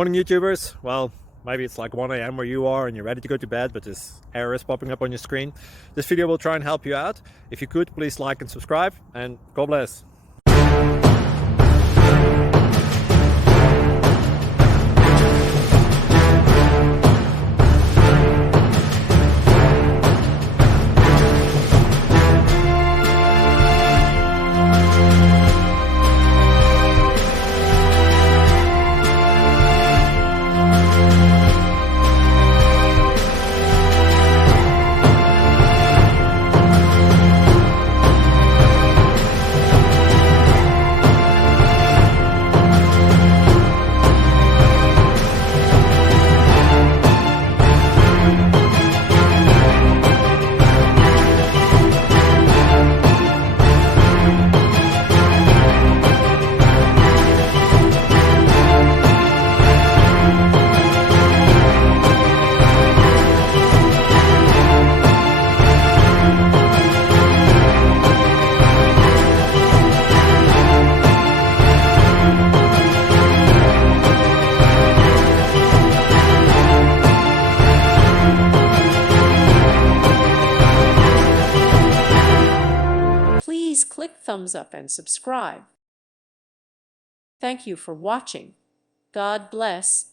Morning YouTubers. Well, maybe it's like 1 a.m. where you are and you're ready to go to bed, but this error is popping up on your screen. This video will try and help you out. If you could, please like and subscribe, and God bless. Please click thumbs up and subscribe. Thank you for watching. God bless.